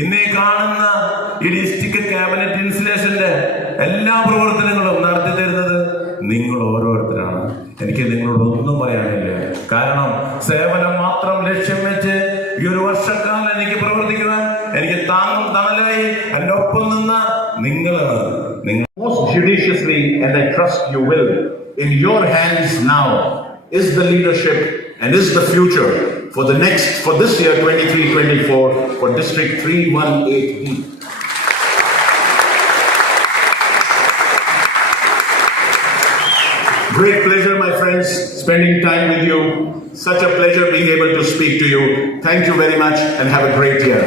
ഇന്നീ കാണുന്ന ഈ ഡിസ്ട്രിക്ട് ക്യാബിനറ്റ് ഇൻസ്റ്റലേഷന്റെ എല്ലാ പ്രവർത്തനങ്ങളും നടത്തി തരുന്നത് നിങ്ങൾ ഓരോരുത്തരാണ്. എനിക്ക് നിങ്ങളോട് ഒന്നും പറയാനില്ല. കാരണം സേവനം മാത്രം ലക്ഷ്യം വെച്ച് ഈ ഒരു വർഷക്കാലം എനിക്ക് പ്രവർത്തിക്കുവാൻ എനിക്ക് താങ്ങും തണലായി എന്റെ ഒപ്പം നിന്ന നിങ്ങളാണ്. Most judiciously, and I trust you will, in your hands now is the leadership and is the future for this year 23-24 for District 318B. Great pleasure, my friends, spending time with you. Such a pleasure being able to speak to you. Thank you very much and have a great year.